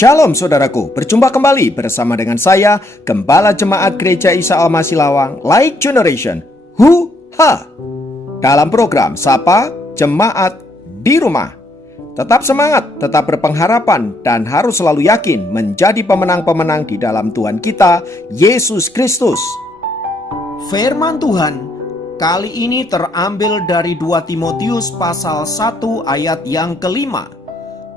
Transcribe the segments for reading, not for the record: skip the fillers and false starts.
Shalom saudaraku, berjumpa kembali bersama dengan saya, Gembala Jemaat Gereja Isa Al-Masih Lawang, Like Generation, Hu-Ha, dalam program Sapa Jemaat di Rumah. Tetap semangat, tetap berpengharapan, dan harus selalu yakin menjadi pemenang-pemenang di dalam Tuhan kita, Yesus Kristus. Firman Tuhan kali ini terambil dari 2 Timotius pasal 1 ayat yang kelima.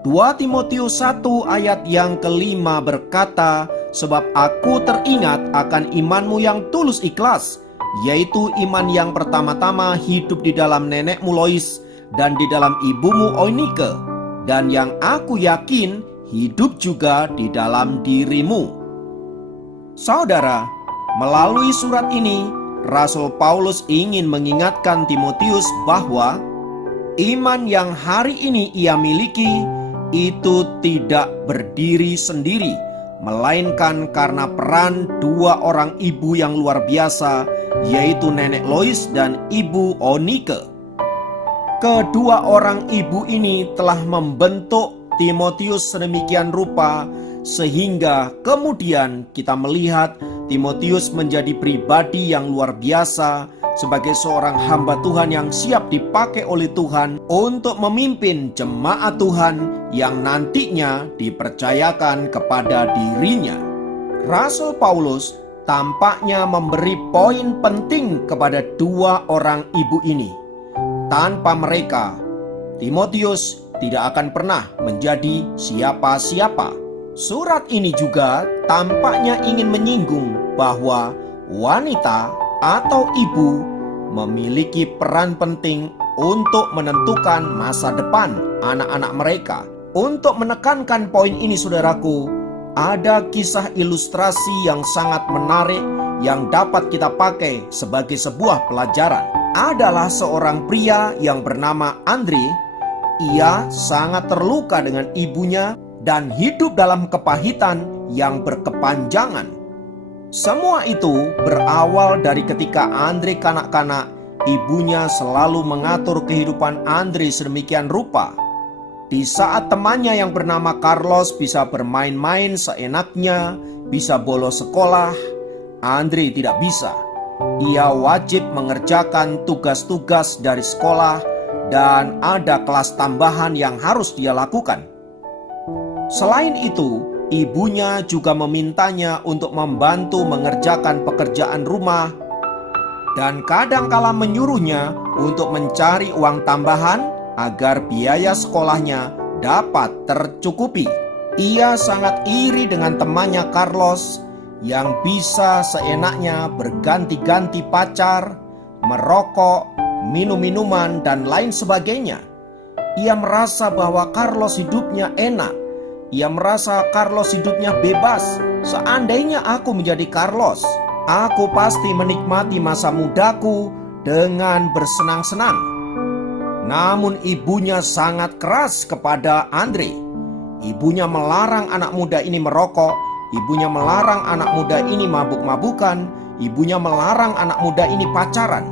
2 Timotius 1 ayat yang kelima berkata, "Sebab aku teringat akan imanmu yang tulus ikhlas, yaitu iman yang pertama-tama hidup di dalam nenekmu Lois dan di dalam ibumu Eunike, dan yang aku yakin hidup juga di dalam dirimu." Saudara, melalui surat ini, Rasul Paulus ingin mengingatkan Timotius bahwa iman yang hari ini ia miliki itu tidak berdiri sendiri, melainkan karena peran dua orang ibu yang luar biasa, yaitu nenek Lois dan ibu Eunike. Kedua orang ibu ini telah membentuk Timotius sedemikian rupa, sehingga kemudian kita melihat Timotius menjadi pribadi yang luar biasa sebagai seorang hamba Tuhan yang siap dipakai oleh Tuhan untuk memimpin jemaat Tuhan yang nantinya dipercayakan kepada dirinya. Rasul Paulus tampaknya memberi poin penting kepada dua orang ibu ini. Tanpa mereka, Timotius tidak akan pernah menjadi siapa-siapa. Surat ini juga tampaknya ingin menyinggung bahwa wanita atau ibu memiliki peran penting untuk menentukan masa depan anak-anak mereka. Untuk menekankan poin ini saudaraku, ada kisah ilustrasi yang sangat menarik yang dapat kita pakai sebagai sebuah pelajaran. Adalah seorang pria yang bernama Andre. Ia sangat terluka dengan ibunya dan hidup dalam kepahitan yang berkepanjangan. Semua itu berawal dari ketika Andre kanak-kanak, ibunya selalu mengatur kehidupan Andre sedemikian rupa. Di saat temannya yang bernama Carlos bisa bermain-main seenaknya, bisa bolos sekolah, Andre tidak bisa. Ia wajib mengerjakan tugas-tugas dari sekolah dan ada kelas tambahan yang harus dia lakukan. Selain itu, ibunya juga memintanya untuk membantu mengerjakan pekerjaan rumah dan kadangkala menyuruhnya untuk mencari uang tambahan agar biaya sekolahnya dapat tercukupi. Ia sangat iri dengan temannya Carlos yang bisa seenaknya berganti-ganti pacar, merokok, minum-minuman, dan lain sebagainya. Ia merasa bahwa Carlos hidupnya enak. Ia merasa Carlos hidupnya bebas. Seandainya aku menjadi Carlos, aku pasti menikmati masa mudaku dengan bersenang-senang. Namun ibunya sangat keras kepada Andre. Ibunya melarang anak muda ini merokok. Ibunya melarang anak muda ini mabuk-mabukan. Ibunya melarang anak muda ini pacaran.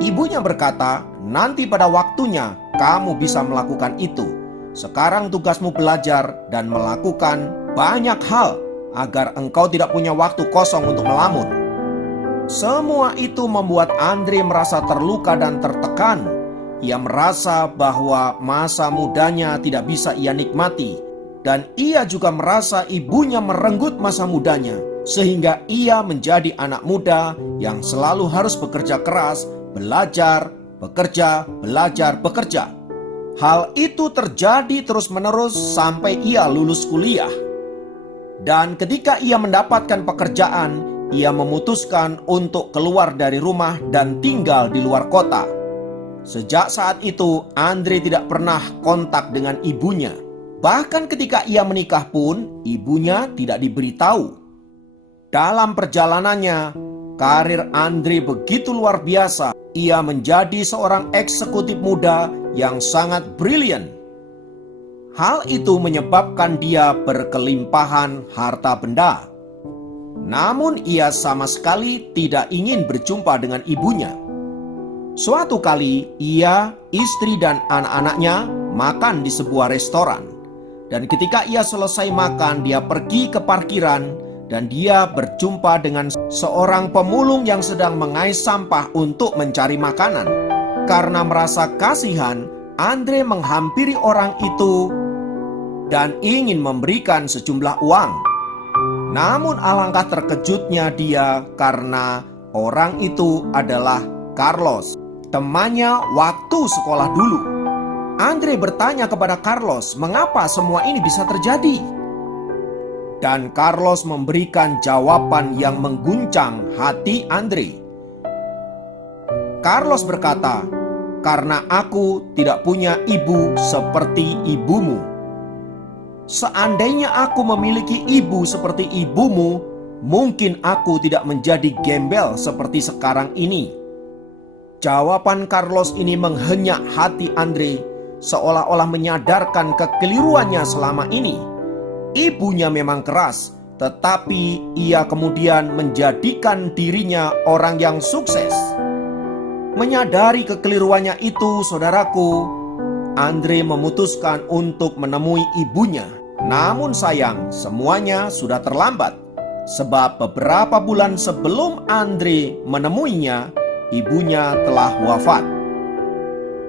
Ibunya berkata, "Nanti pada waktunya kamu bisa melakukan itu. Sekarang tugasmu belajar dan melakukan banyak hal agar engkau tidak punya waktu kosong untuk melamun." Semua itu membuat Andre merasa terluka dan tertekan. Ia merasa bahwa masa mudanya tidak bisa ia nikmati. Dan ia juga merasa ibunya merenggut masa mudanya. Sehingga ia menjadi anak muda yang selalu harus bekerja keras, belajar, bekerja, belajar, bekerja. Hal itu terjadi terus-menerus sampai ia lulus kuliah. Dan ketika ia mendapatkan pekerjaan, ia memutuskan untuk keluar dari rumah dan tinggal di luar kota. Sejak saat itu, Andre tidak pernah kontak dengan ibunya. Bahkan ketika ia menikah pun, ibunya tidak diberitahu. Dalam perjalanannya, karir Andre begitu luar biasa. Ia menjadi seorang eksekutif muda yang sangat brilian. Hal itu menyebabkan dia berkelimpahan harta benda. Namun ia sama sekali tidak ingin berjumpa dengan ibunya. Suatu kali ia, istri dan anak-anaknya makan di sebuah restoran. Dan ketika ia selesai makan, dia pergi ke parkiran dan dia berjumpa dengan seorang pemulung yang sedang mengais sampah untuk mencari makanan. Karena merasa kasihan, Andre menghampiri orang itu dan ingin memberikan sejumlah uang. Namun alangkah terkejutnya dia karena orang itu adalah Carlos, temannya waktu sekolah dulu. Andre bertanya kepada Carlos, mengapa semua ini bisa terjadi? Dan Carlos memberikan jawaban yang mengguncang hati Andre. Carlos berkata, "Karena aku tidak punya ibu seperti ibumu. Seandainya aku memiliki ibu seperti ibumu, mungkin aku tidak menjadi gembel seperti sekarang ini." Jawaban Carlos ini menghenyak hati Andre, seolah-olah menyadarkan kekeliruannya selama ini. Ibunya memang keras, tetapi ia kemudian menjadikan dirinya orang yang sukses. Menyadari kekeliruannya itu, saudaraku, Andre memutuskan untuk menemui ibunya. Namun sayang, semuanya sudah terlambat. Sebab beberapa bulan sebelum Andre menemuinya, ibunya telah wafat.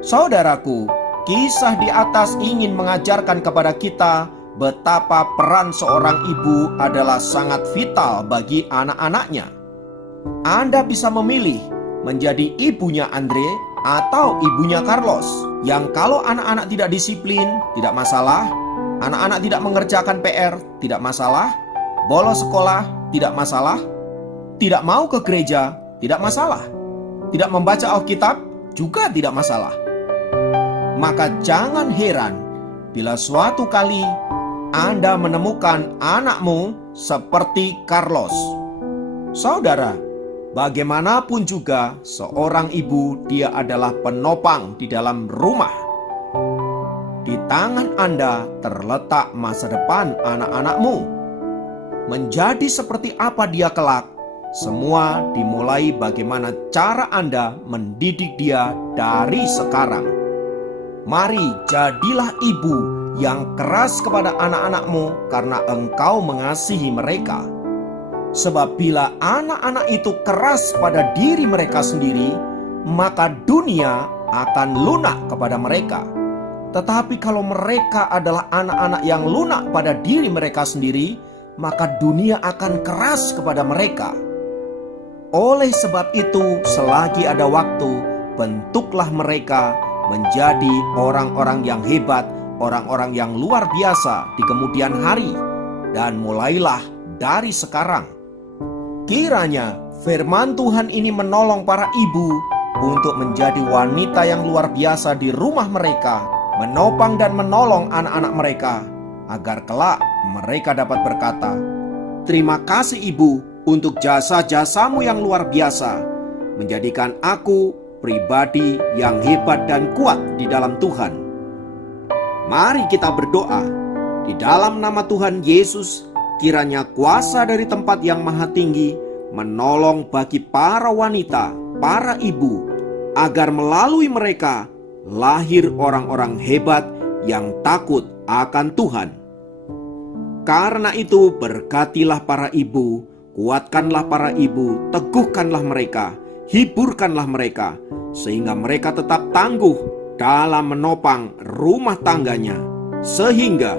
Saudaraku, kisah di atas ingin mengajarkan kepada kita betapa peran seorang ibu adalah sangat vital bagi anak-anaknya. Anda bisa memilih menjadi ibunya Andre atau ibunya Carlos, yang kalau anak-anak tidak disiplin, tidak masalah. Anak-anak tidak mengerjakan PR, tidak masalah. Bolos sekolah, tidak masalah. Tidak mau ke gereja, tidak masalah. Tidak membaca Alkitab, juga tidak masalah. Maka jangan heran bila suatu kali Anda menemukan anakmu seperti Carlos. Saudara, bagaimanapun juga seorang ibu, dia adalah penopang di dalam rumah. Di tangan Anda terletak masa depan anak-anakmu. Menjadi seperti apa dia kelak, semua dimulai bagaimana cara Anda mendidik dia dari sekarang. Mari jadilah ibu yang keras kepada anak-anakmu karena engkau mengasihi mereka. Sebab bila anak-anak itu keras pada diri mereka sendiri, maka dunia akan lunak kepada mereka. Tetapi kalau mereka adalah anak-anak yang lunak pada diri mereka sendiri, maka dunia akan keras kepada mereka. Oleh sebab itu, selagi ada waktu, bentuklah mereka menjadi orang-orang yang hebat, orang-orang yang luar biasa di kemudian hari. Dan mulailah dari sekarang. Kiranya firman Tuhan ini menolong para ibu untuk menjadi wanita yang luar biasa di rumah mereka, menopang dan menolong anak-anak mereka, agar kelak mereka dapat berkata, "Terima kasih ibu untuk jasa-jasamu yang luar biasa, menjadikan aku pribadi yang hebat dan kuat di dalam Tuhan." Mari kita berdoa. Di dalam nama Tuhan Yesus, kiranya kuasa dari tempat yang maha tinggi menolong bagi para wanita, para ibu, agar melalui mereka lahir orang-orang hebat yang takut akan Tuhan. Karena itu berkatilah para ibu, kuatkanlah para ibu, teguhkanlah mereka, hiburkanlah mereka, sehingga mereka tetap tangguh dalam menopang rumah tangganya, sehingga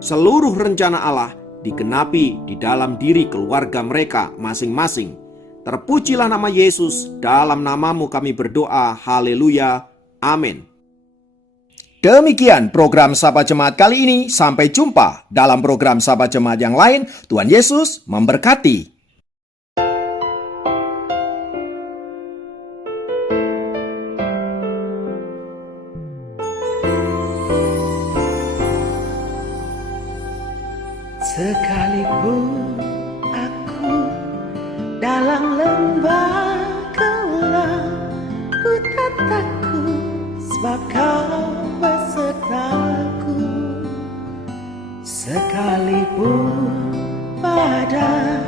seluruh rencana Allah digenapi di dalam diri keluarga mereka masing-masing. Terpujilah nama Yesus, dalam namamu kami berdoa, haleluya, amin. Demikian program Sapa Jemaat kali ini. Sampai jumpa dalam program Sapa Jemaat yang lain. Tuhan Yesus memberkati. Sekalipun aku dalam lembah gelap, ku tak takut sebab kau besertaku. Sekalipun badai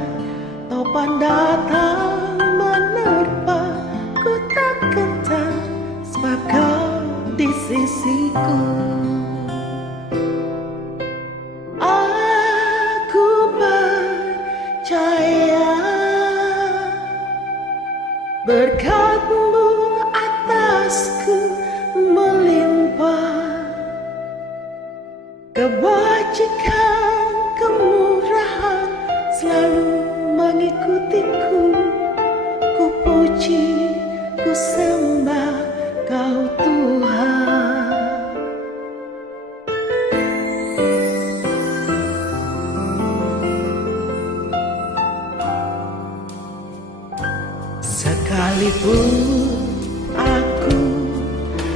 berkat-Mu atasku melimpah, kebajikan, kemurahan selalu mengikutiku. Ku puji, ku sembah Kau Tuhan. Sekalipun aku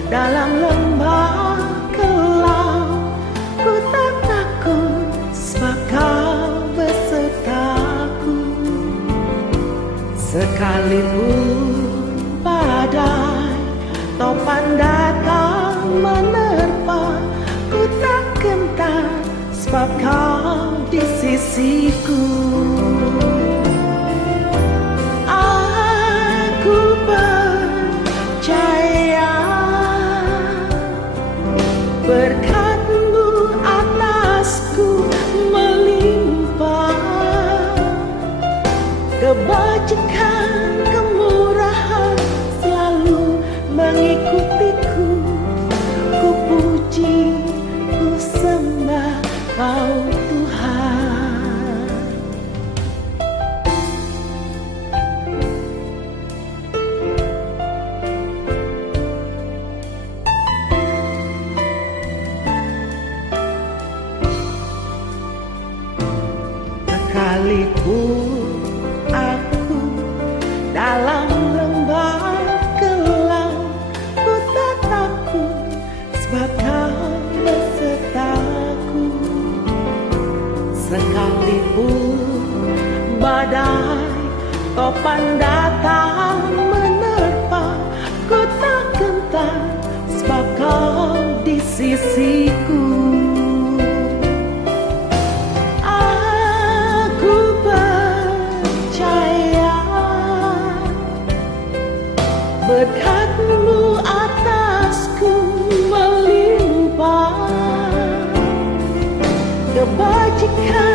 dalam lembah kelam, ku tak takut sebab Kau besertaku. Sekalipun badai topan datang menerpa, ku tak gentar sebab Kau di sisiku. Aku percaya berkat-Mu atasku melimpah, kebajikan, kemurahan selalu mengikutiku. Ku puji, ku sembah Kau Tuhan. Sekalipun aku dalam lembah kelam, ku tak takut sebab Kau besertaku. Sekalipun badai topan datang menerpa, ku tak gentar sebab Kau di sisiku. Berkat-Mu atasku melimpah, kebajikan,